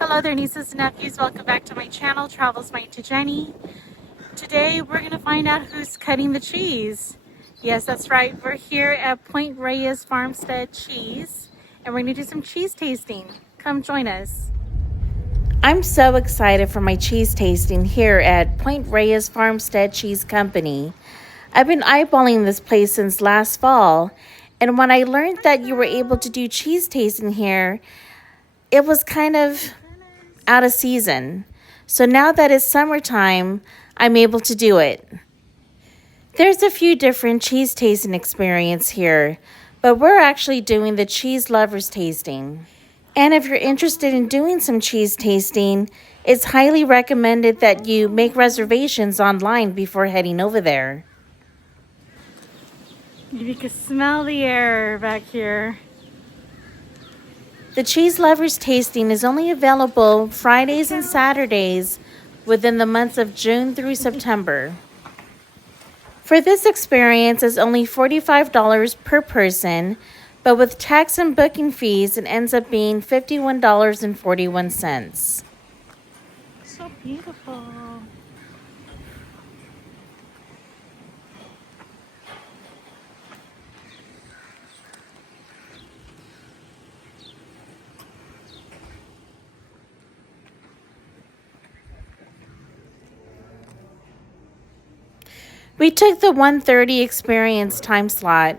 Hello there, nieces and nephews. Welcome back to my channel, Travels by Auntie Jennie. Today we're going to find out who's cutting the cheese. Yes, that's right. We're here at Point Reyes Farmstead Cheese, and we're going to do some cheese tasting. Come join us. I'm so excited for my cheese tasting here at Point Reyes Farmstead Cheese Company. I've been eyeballing this place since last fall, and when I learned that you were able to do cheese tasting here, it was kind of out of season. So now that it's summertime, I'm able to do it. There's a few different cheese tasting experiences here, but we're actually doing the cheese lovers tasting. And if you're interested in doing some cheese tasting, it's highly recommended that you make reservations online before heading over there. You can smell the air back here. The Cheese Lovers Tasting is only available Fridays and Saturdays within the months of June through September. For this experience, it's only $45 per person, but with tax and booking fees, it ends up being $51.41. So beautiful. We took the 1:30 experience time slot,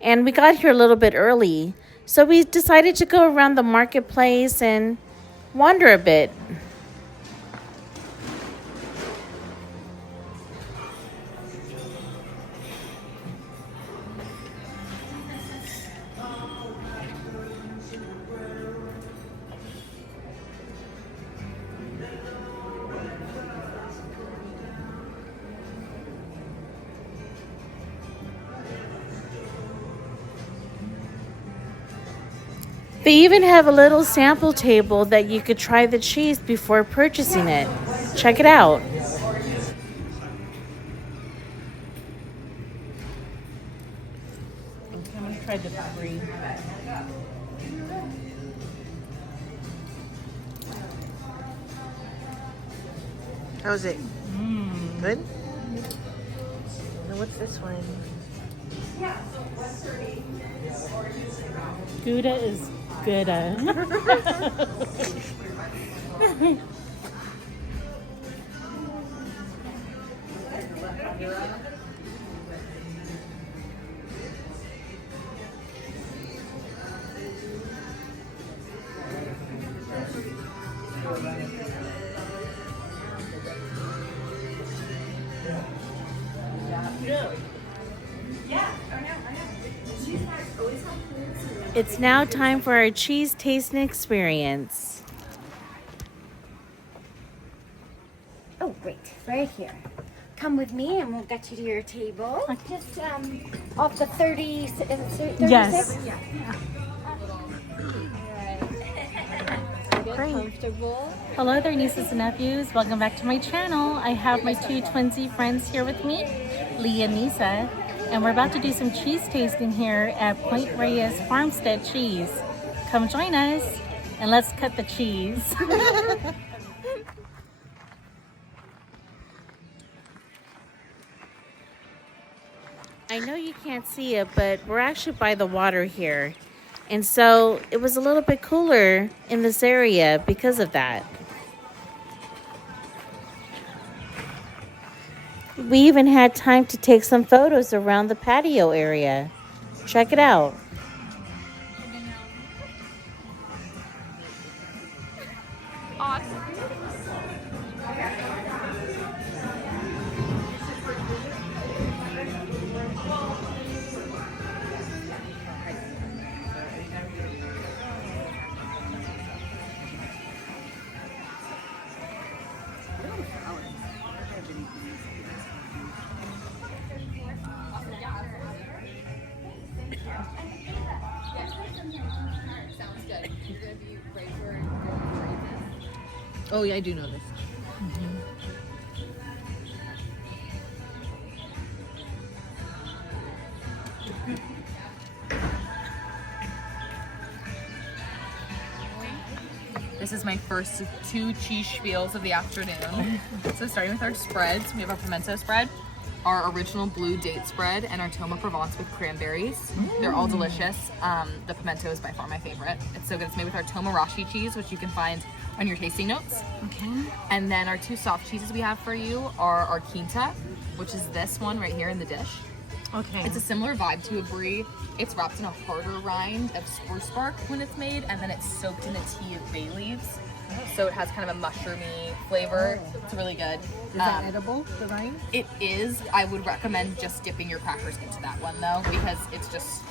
and we got here a little bit early, so we decided to go around the marketplace and wander a bit. They even have a little sample table that you could try the cheese before purchasing it. Check it out. I'm going to try the brie. How's it? Good? Now what's this one? Gouda is Gouda. It's now time for our cheese tasting experience. Oh, great. Right here. Come with me and we'll get you to your table. Just off the 30, is it 36? Yes. Yeah. Great. Comfortable. Hello there, nieces and nephews. Welcome back to my channel. I have my two twinsy friends here with me, Lee and Nisa, and we're about to do some cheese tasting here at Point Reyes Farmstead Cheese. Come join us and let's cut the cheese. I know you can't see it, but we're actually by the water here. And so it was a little bit cooler in this area because of that. We even had time to take some photos around the patio area. Check it out. Awesome. Oh yeah, I do know this. This is my first 2 cheese spiels of the afternoon. So starting with our spreads, we have our pimento spread, our original blue date spread, and our Toma Provence with cranberries. They're all delicious. The pimento is by far my favorite. It's so good. It's made with our Toma Rashi cheese, which you can find on your tasting notes. Okay. And then our 2 soft cheeses we have for you are our Quinta, which is this one right here in the dish. Okay. It's a similar vibe to a brie. It's wrapped in a harder rind of spruce bark when it's made, and then it's soaked in a tea of bay leaves. So it has kind of a mushroomy flavor. It's really good. Is that edible, the rind? It is. I would recommend just dipping your crackers into that one though, because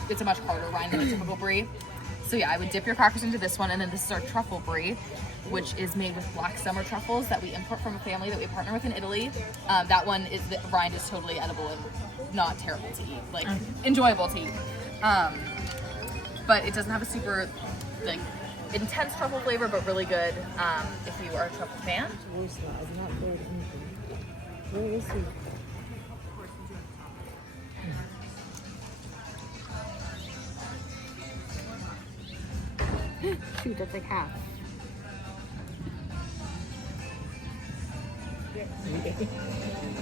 it's a much harder rind than a typical brie. So yeah, I would dip your crackers into this one, and then this is our truffle brie, which is made with black summer truffles that we import from a family that we partner with in Italy. That one is, the rind is totally edible and not terrible to eat, like enjoyable to eat. But it doesn't have a super like intense truffle flavor, but really good if you are a truffle fan. Where is he? Shoot, that's like half.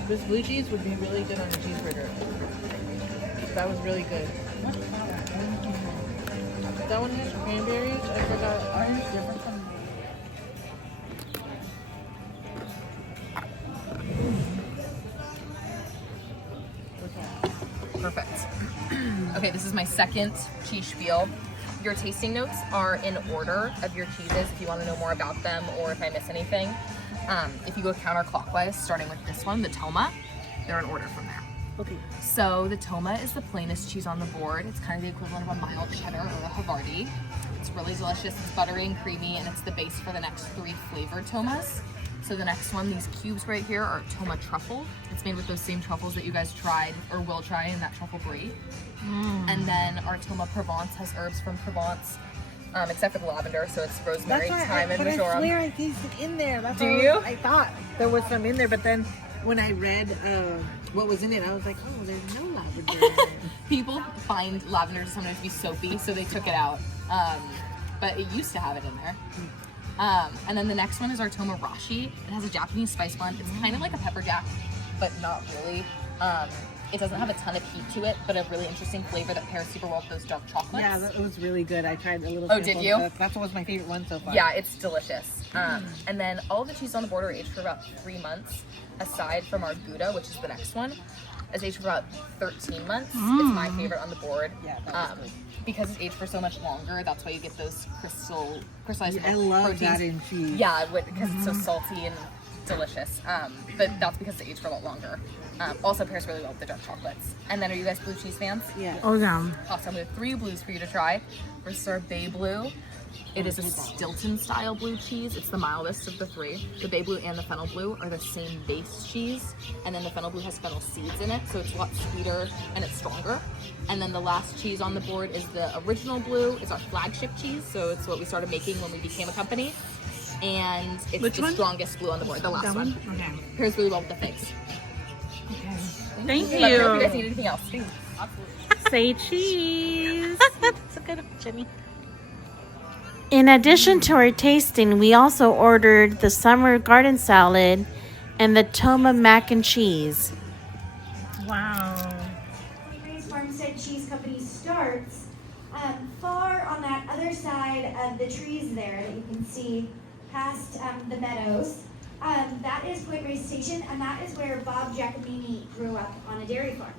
This blue cheese would be really good on a cheeseburger. That was really good. That one has cranberries. I forgot. Ours is different from Perfect. Okay, this is my second cheese spiel. Your tasting notes are in order of your cheeses if you want to know more about them or if I miss anything. If you go counterclockwise, starting with this one, the Toma, they're in order from there. Okay. So the Toma is the plainest cheese on the board. It's kind of the equivalent of a mild cheddar or a Havarti. It's really delicious. It's buttery and creamy, and it's the base for the next 3 flavored Tomas. So the next one, these cubes right here, are Toma truffle. It's made with those same truffles that you guys tried or will try in that truffle brie. And then our Toma Provence has herbs from Provence, except for the lavender, so it's rosemary, thyme, and I marjoram. swear I tasted in there. That's Do what you? I thought there was some in there, but then when I read what was in it, I was like, oh, there's no lavender in it. People find lavender to sometimes be soapy, so they took it out. But it used to have it in there. And then the next one is our Toma Rashi. It has a Japanese spice blend. It's kind of like a pepper jack, but not really. It doesn't have a ton of heat to it, but a really interesting flavor that pairs super well with those dark chocolates. Yeah, it was really good. I tried a little. Oh, did sample. you? That's what was my favorite one so far. Yeah, it's delicious. And then all of the cheese on the board are aged for about 3 months, aside from our Gouda, which is the next one. It's aged for about 13 months. It's my favorite on the board. Yeah, that was good. Because it's aged for so much longer, that's why you get those crystallized I love proteins. that in cheese. Yeah, because it's so salty and delicious. But that's because it's aged for a lot longer. Also pairs really well with the dark chocolates. And then, are you guys blue cheese fans? Yeah. Oh, yeah. Awesome. We have 3 blues for you to try. First is our Bay Blue. It is a Stilton style blue cheese. It's the mildest of the 3. The Bay Blue and the Fennel Blue are the same base cheese. And then the Fennel Blue has fennel seeds in it, so it's a lot sweeter and it's stronger. And then the last cheese on the board is the Original Blue. It's our flagship cheese, so it's what we started making when we became a company. And it's Which the one? strongest blue on the board, the last one. Okay. Pairs really well with the figs. Thank Let me know if you guys you. need anything else. Say cheese. That's a good one, Jenny. In addition to our tasting, we also ordered the summer garden salad and the Toma mac and cheese. Wow. Reyes Farmstead Cheese Company starts far on that other side of the trees there that you can see past the meadows. That is Point Reyes Station, and that is where Bob Giacomini grew up on a dairy farm.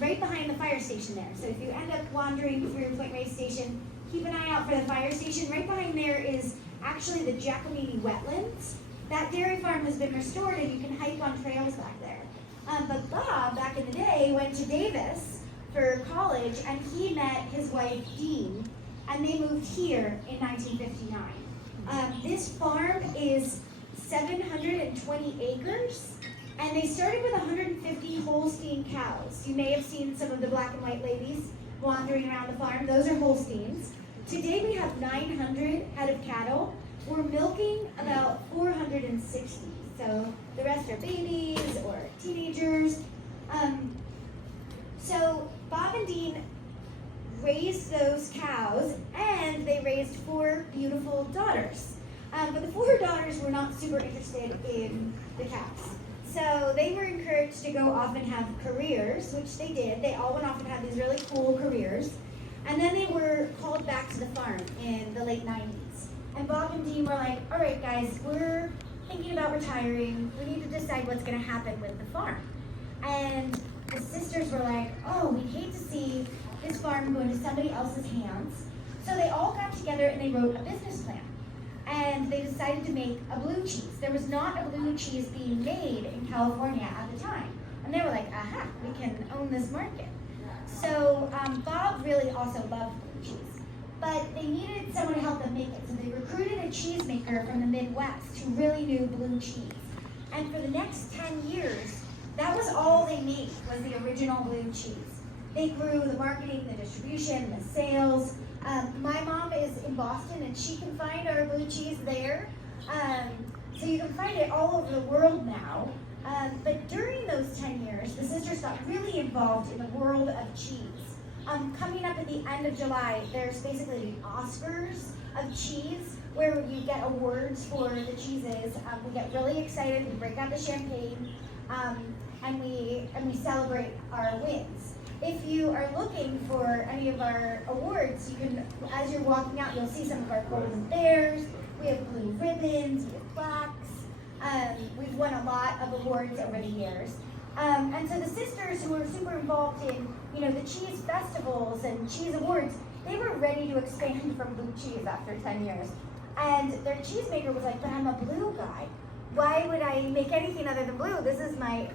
Right behind the fire station there. So if you end up wandering through Point Reyes Station, keep an eye out for the fire station. Right behind there is actually the Giacomini wetlands. That dairy farm has been restored, and you can hike on trails back there. But Bob, back in the day, went to Davis for college, and he met his wife, Dean, and they moved here in 1959. This farm is 720 acres, and they started with 150 Holstein cows. You may have seen some of the black and white ladies wandering around the farm. Those are Holsteins. Today we have 900 head of cattle. We're milking about 460. So the rest are babies or teenagers. So Bob and Dean raised those cows, and they raised 4 beautiful daughters. farmers were not super interested in the cows. So they were encouraged to go off and have careers, which they did. They all went off and had these really cool careers. And then they were called back to the farm in the late 90s. And Bob and Dean were like, all right, guys, we're thinking about retiring. We need to decide what's going to happen with the farm. And the sisters were like, oh, we'd hate to see this farm go into somebody else's hands. So they all got together and they wrote a business plan. And they decided to make a blue cheese. There was not a blue cheese being made in California at the time. And they were like, aha, we can own this market. So Bob really also loved blue cheese. But they needed someone to help them make it. So they recruited a cheesemaker from the Midwest who really knew blue cheese. And for the next 10 years, that was all they made, was the original blue cheese. They grew the marketing, the distribution, the sales. My mom is in Boston and she can find our blue cheese there. So you can find it all over the world now. But during those 10 years, the sisters got really involved in the world of cheese. Coming up at the end of July, there's basically the Oscars of cheese, where you get awards for the cheeses. We get really excited, we break out the champagne, and we celebrate our wins. If you are looking for any of our awards, you can, as you're walking out, you'll see some of our golden bears. We have blue ribbons, we have plaques. We've won a lot of awards over the years. And so the sisters who were super involved in, the cheese festivals and cheese awards, they were ready to expand from blue cheese after 10 years. And their cheesemaker was like, but I'm a blue guy. Why would I make anything other than blue? This is my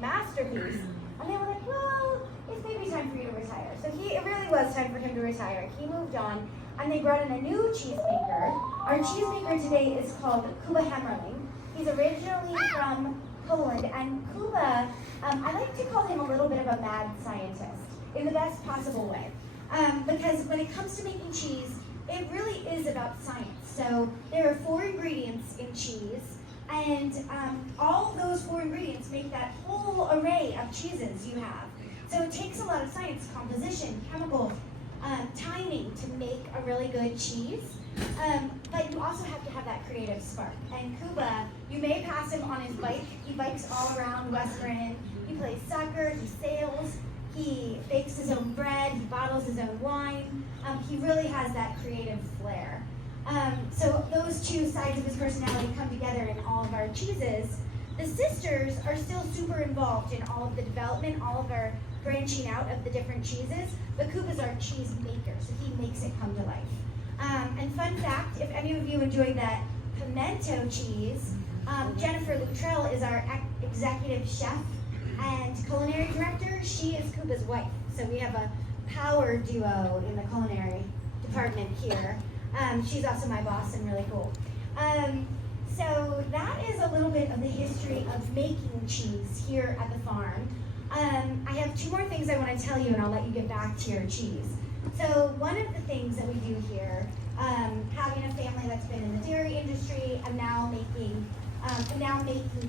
masterpiece. And they were like, well, it's maybe time for you to retire. So it really was time for him to retire. He moved on, and they brought in a new cheesemaker. Our cheesemaker today is called Kuba Hemmerling. He's originally from Poland, and Kuba, I like to call him a little bit of a mad scientist in the best possible way. Because when it comes to making cheese, it really is about science. So there are 4 ingredients in cheese, and all those 4 ingredients make that whole array of cheeses you have. So it takes a lot of science, composition, chemical, timing to make a really good cheese. But you also have to have that creative spark. And Kuba, you may pass him on his bike. He bikes all around Western. He plays soccer, he sails, he bakes his own bread, he bottles his own wine. He really has that creative flair. So those 2 sides of his personality come together in all of our cheeses. The sisters are still super involved in all of the development, all of our branching out of the different cheeses, but Kuba's our cheese maker, so he makes it come to life. And fun fact, if any of you enjoy that pimento cheese, Jennifer Luttrell is our executive chef and culinary director. She is Kuba's wife, so we have a power duo in the culinary department here. She's also my boss and really cool. So that is a little bit of the history of making cheese here at the farm. I have 2 more things I want to tell you, and I'll let you get back to your cheese. So one of the things that we do here, having a family that's been in the dairy industry and now making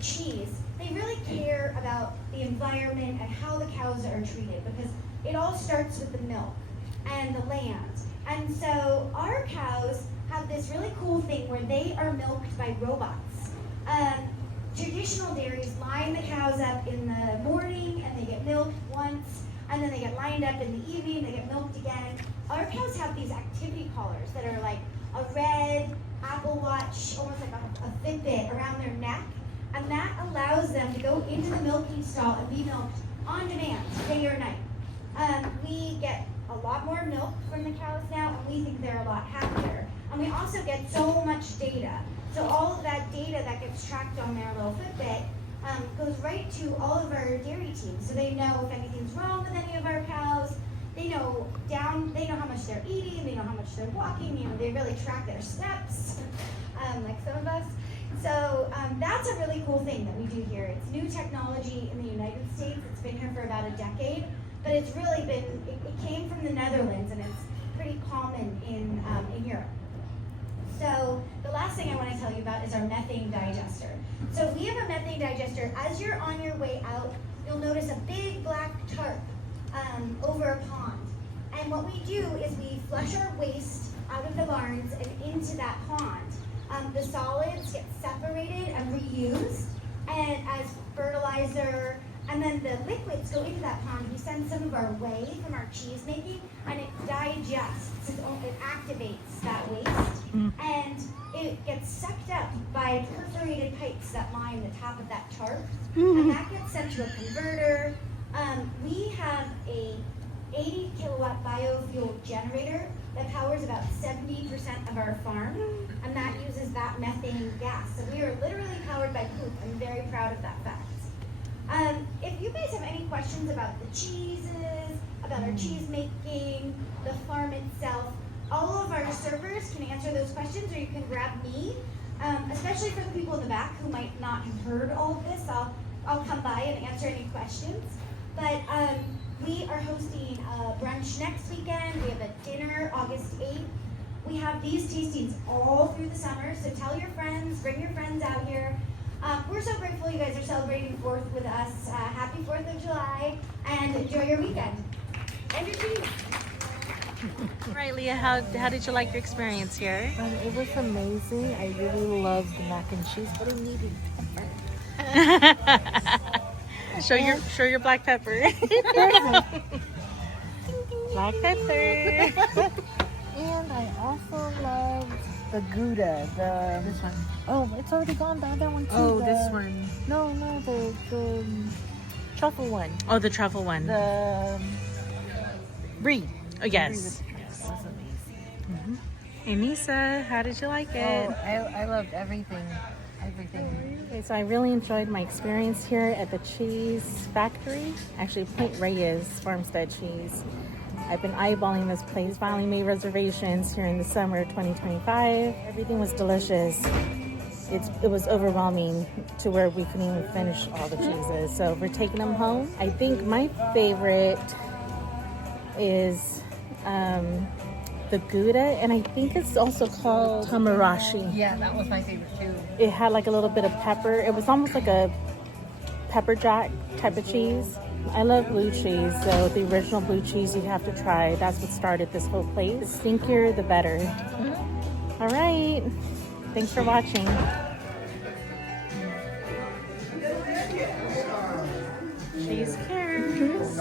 cheese, they really care about the environment and how the cows are treated, because it all starts with the milk and the land. And so our cows have this really cool thing where they are milked by robots. Traditional dairies line the cows up in the morning and they get milked once, and then they get lined up in the evening, they get milked again. Our cows have these activity collars that are like a red Apple Watch, almost like a Fitbit around their neck, and that allows them to go into the milking stall and be milked on demand, day or night. We get a lot more milk from the cows now, and we think they're a lot happier. And we also get so much data. So all of that data that gets tracked on their little Fitbit goes right to all of our dairy teams. So they know if anything's wrong with any of our cows. They know how much they're eating, they know how much they're walking, they really track their steps, like some of us. So that's a really cool thing that we do here. It's new technology in the United States. It's been here for about a decade, but it's really been, it came from the Netherlands, and it's pretty common in Europe. So the last thing I want to tell you about is our methane digester. So we have a methane digester. As you're on your way out, you'll notice a big black tarp over a pond. And what we do is we flush our waste out of the barns and into that pond. The solids get separated and reused and as fertilizer, and then the liquids go into that pond. We send some of our whey from our cheese making, and it digests, it activates that waste, and it gets sucked up by perforated pipes that line the top of that tarp, and that gets sent to a converter. We have a 80 kilowatt biofuel generator that powers about 70% of our farm, and that uses that methane gas. So we are literally powered by poop. I'm very proud of that fact. If you guys have any questions about the cheeses, about our cheese making, the farm itself, all of our servers can answer those questions, or you can grab me, especially for the people in the back who might not have heard all of this. I'll come by and answer any questions. But we are hosting a brunch next weekend. We have a dinner August 8th. We have these tastings all through the summer, so tell your friends, bring your friends out here. We're so grateful you guys are celebrating 4th with us. Happy 4th of July, and enjoy your weekend. And your cheese. All right, Leah, how did you like your experience here? It was amazing. I really loved the mac and cheese, but it needed pepper. Show your black pepper. Black pepper. And I also loved the Gouda. This one. Oh, it's already gone. The other one too. Oh, this one. No, the truffle one. Oh, the truffle one. The brie. Oh, yes. That was amazing. And Nisa, how did you like it? Oh, I loved everything. Everything. Okay, so I really enjoyed my experience here at the cheese factory. Actually, Point Reyes Farmstead cheese. I've been eyeballing this place. Finally made reservations here in the summer of 2025. Everything was delicious. It was overwhelming to where we couldn't even finish all the cheeses. So we're taking them home. I think my favorite is the Gouda, and I think it's also called tamarashi. Yeah, that was my favorite too. It had like a little bit of pepper. It was almost like a pepper jack type of cheese. I love blue cheese, so the original blue cheese you have to try. That's what started this whole place. The stinkier, the better. All right. Thanks for watching. Cheese cares.